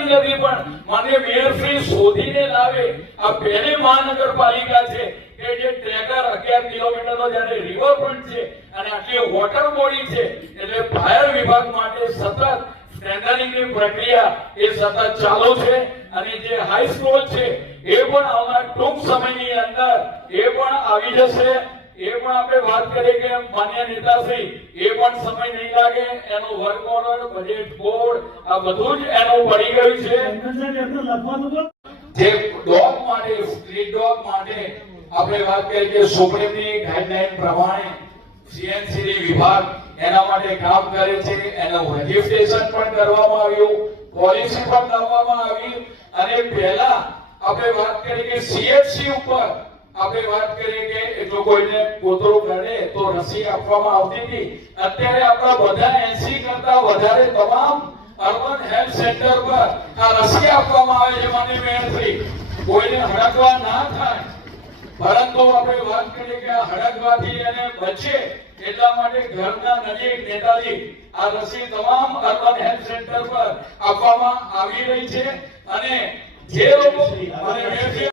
અંદરથી પણ માન્ય મેયરશ્રી શોધીને લાવે. આ પહેલી મહાનગરપાલિકા છે કે જે ટ્રેકર 11 કિલોમીટરનો જ્યારે રિવરફ્રન્ટ છે અને આટલી વોટર બોડી છે, એટલે ફાયર વિભાગ માટે સતત ટેન્ડરિંગની પ્રક્રિયા એ સતત ચાલુ છે. અને જે હાઈ સ્કૂલ છે એ પણ આવનાર ટૂંક સમયની અંદર એ પણ આવી જશે. એ પણ આપણે વાત કરીએ કે માન્ય નેતાશ્રી એ પણ સમય નહીં લાગે. એનું વર્ક ઓર્ડર, બજેટ બોર્ડ આ બધું જ એનું પડી ગયું છે. જે ડોગ માટે, સ્ટ્રીટ ડોગ માટે આપણે વાત કરીએ કે સુપ્રીમની ગાઈડલાઈન પ્રમાણે સીએનસીડી વિભાગ એના માટે કામ કરે છે. એનું રજીસ્ટ્રેશન પણ કરવામાં આવ્યું, પોલિસી પણ લાવવામાં આવી. અને પહેલા આપણે વાત કરીએ કે સીએચસી ઉપર આપણે વાત કરીએ કે જો કોઈને કોતરો કરે તો રસી આપવામાં આવતી હતી. અત્યારે આપણા બધા 80 કરતા વધારે તમામ અર્બન હેલ્થ સેન્ટર પર આ રસી આપવામાં આવે છે. માનનીય મેયરશ્રી, કોઈને હડકવા ના થાય, પરંતુ આપણે વાત કરીએ કે આ હડકવાથી એને બચે એટલા માટે ઘરના નજીક નેતાજી આ રસી તમામ અર્બન હેલ્થ સેન્ટર પર આપવામાં આવી રહી છે. અને જે લોકો